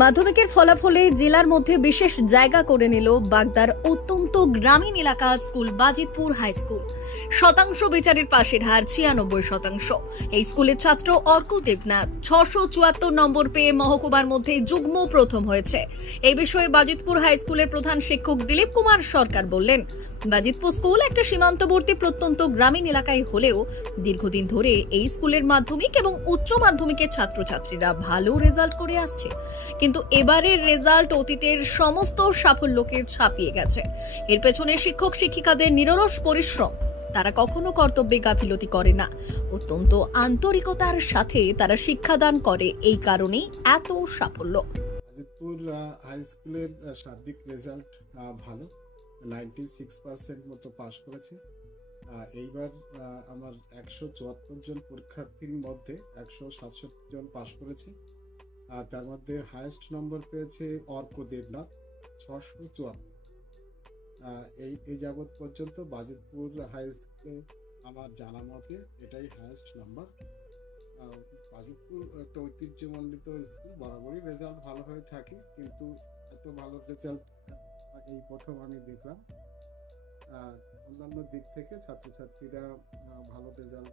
মাধ্যমিকের ফলাফলে জেলার মধ্যে বিশেষ জায়গা করে নিল বাগদার অত্যন্ত গ্রামীণ এলাকা স্কুল বাজিতপুর হাই স্কুল। শতাংশ বিচারের পাশের হার ৯৬%। এই স্কুলের ছাত্র অর্ক দেবনাথ ৬৭৪ নম্বর পেয়ে মহকুমার মধ্যে যুগ্ম প্রথম হয়েছে। এই বিষয়ে বাজিতপুর হাই স্কুলের প্রধান শিক্ষক দিলীপ কুমার সরকার বললেন, বাজিতপুর স্কুল একটা সীমান্তবর্তী প্রত্যন্ত গ্রামীণ এলাকায় হলেও দীর্ঘদিন ধরে এই স্কুলের মাধ্যমিক এবং উচ্চ মাধ্যমিকের ছাত্রছাত্রীরা ভালো রেজাল্ট করে আসছে, কিন্তু এবারের রেজাল্ট অতীতের সমস্ত সাফল্যকে ছাপিয়ে গেছে। এর পেছনে শিক্ষক শিক্ষিকাদের নিরলস পরিশ্রম। তারা কখনো কর্তব্যে গাফিলতি করে না, অত্যন্ত আন্তরিকতার সাথে তারা শিক্ষাদান করে। এই কারণেই এত সাফল্য। বাজিতপুর হাই স্কুলের সার্বিক রেজাল্ট ভালো, 96% মতো পাস করেছে। এইবার আমার 174 জন পরীক্ষার্থীর মধ্যে 167 জন পাস করেছে। তার মধ্যে হাইয়েস্ট নম্বর পেয়েছে অর্ক দেবনাথ 674। এই যাবৎ পর্যন্ত বাজিতপুর হাই স্কুলে আমার জানা মতে এটাই হাইয়েস্ট নাম্বার। বাজিতপুর একটা ঐতিহ্যমণ্ডিত স্কুল, বরাবরই রেজাল্ট ভালো হয়ে থাকে, কিন্তু এত ভালো রেজাল্ট এই প্রথম আমি দেখলাম। অন্যান্য দিক থেকে ছাত্রছাত্রীরা ভালো রেজাল্ট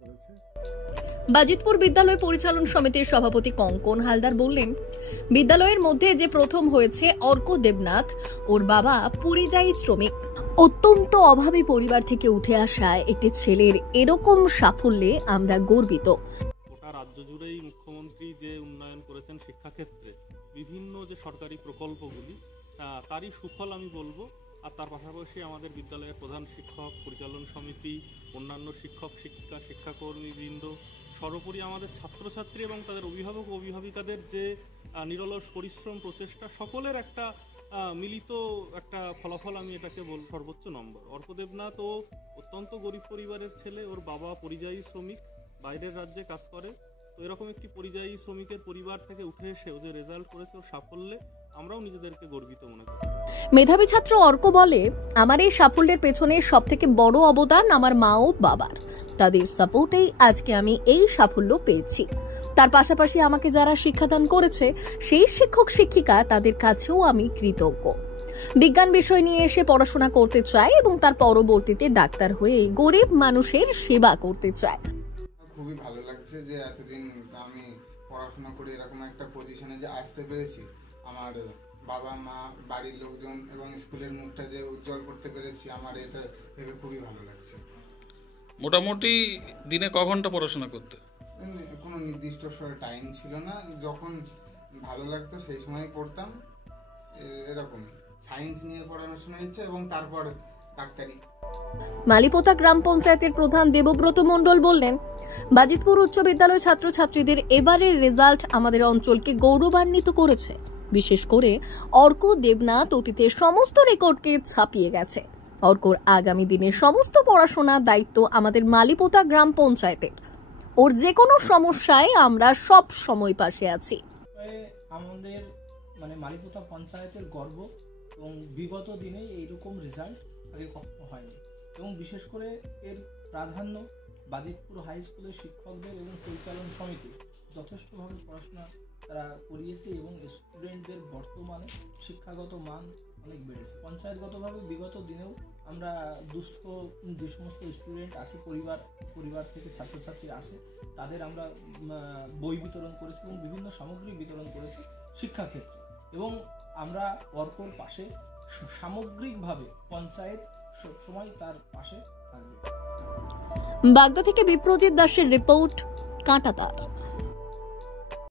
করেছে। বাজিতপুর বিদ্যালয় পরিচালন সমিতির সভাপতি কঙ্কন হালদার বললেন, বিদ্যালয়ের মধ্যে যে প্রথম হয়েছে অর্ক দেবনাথ, ওর বাবা পরিযায়ী শ্রমিক। অত্যন্ত অভাবী পরিবার থেকে উঠে আসা একটি ছেলের এরকম সাফল্যে আমরা গর্বিত। গোটা রাজ্য জুড়েই মুখ্যমন্ত্রী যে উন্নয়ন করেছেন শিক্ষাক্ষেত্রে, বিভিন্ন যে সরকারি প্রকল্পগুলি, তারই সুফল আমি বলবো। আর তার পাশাপাশি আমাদের বিদ্যালয়ের প্রধান শিক্ষক, পরিচালন সমিতি, অন্যান্য শিক্ষক শিক্ষিকা, শিক্ষাকর্মীবৃন্দ, সর্বোপরি আমাদের ছাত্রছাত্রী এবং তাদের অভিভাবক ও অভিভাবিকাদের যে নিরলস পরিশ্রম, প্রচেষ্টা, সকলের একটা মিলিত একটা ফলাফল আমি এটাকে বলব সর্বোচ্চ নম্বর। অর্ক দেবনাথ ও অত্যন্ত গরিব পরিবারের ছেলে, ওর বাবা পরিযায়ী শ্রমিক, বাইরের রাজ্যে কাজ করে। তো এরকম একটি পরিযায়ী শ্রমিকের পরিবার থেকে উঠে এসে ও যে রেজাল্ট করেছে, ওর সাফল্যে আমরাও নিজেদেরকে গর্বিত মনে করি। মেধাবী ছাত্র অর্ক বলে, আমার এই সাফল্যের পেছনে সব থেকে বড় অবদান আমার মা ও বাবার। তাদের সাপোর্টেই আজকে আমি এই সাফল্য পেয়েছি। তার পাশাপাশি আমাকে যারা শিক্ষাদান করেছে, সেই শিক্ষক শিক্ষিকা, তাদের কাছেও আমি কৃতজ্ঞ। বিজ্ঞান বিষয় নিয়ে এসে পড়াশোনা করতে চায় এবং তার পরবর্তীতে ডাক্তার হয়ে গরিব মানুষের সেবা করতে চায়। খুবই ভালো লাগছে যে এতদিন আমি পড়াশোনা করে এরকম একটা পজিশনে যে আসতে পেরেছি। আমার বাবা মা, বাড়ির লোকজন এবং স্কুলের মুখটা যে উজ্জ্বল করতে পেরেছি, আমার এটা ভেবে খুবই ভালো লাগছে। মোটামুটি দিনে ক ঘন্টা পড়াশোনা করতে? কোনো নির্দিষ্ট টাইম ছিল না, যখন ভালো লাগতো সেই সময় পড়তাম। এরকম সায়েন্স নিয়ে পড়াশোনার ইচ্ছা এবং তারপর ডাক্তারি। মালিপোতা গ্রাম পঞ্চায়েতের প্রধান দেবব্রত মণ্ডল বললেন, বাজিতপুর উচ্চ বিদ্যালয় ছাত্রছাত্রীদের এবারের রেজাল্ট আমাদের অঞ্চলকে গৌরবান্বিত করেছে। বিশেষ করে অর্ক দেবনাথ অতীতের সমস্ত রেকর্ডকে ছাপিয়ে গেছে। অর্কর আগামী দিনের সমস্ত পড়াশোনার দায়িত্ব আমাদের মালিপোতা গ্রাম পঞ্চায়েতের। ওর যে কোনো সমস্যায় আমরা সব সময় পাশে আছি। আমাদের মালিপোতা পঞ্চায়েতের গর্ব, এবং বিগত দিনে এইরকম রেজাল্ট আগে কখনো হয়নি। এবং বিশেষ করে এর প্রাধান্য বাজিতপুর হাই স্কুলের শিক্ষকদের এবং পরিচালন সমিতি যথেষ্টভাবে পড়াশোনা তারা করিয়েছে এবং স্টুডেন্টদের বর্তমানে শিক্ষাগত মান অনেক বেড়েছে। পঞ্চায়েতগতভাবে বিগত দিনেও আমরা দুস্থ যে সমস্ত স্টুডেন্ট আসে, পরিবার থেকে ছাত্রছাত্রী আসে, তাদের আমরা বই বিতরণ করেছি এবং বিভিন্ন সামগ্রী বিতরণ করেছি শিক্ষাক্ষেত্রে। এবং আমরা অর্কর পাশে সামগ্রিকভাবে পঞ্চায়েত সবসময় তার পাশে থাকবে। বাগদা থেকে বিপ্রজিৎ দাসের রিপোর্ট, কাঁটাতার।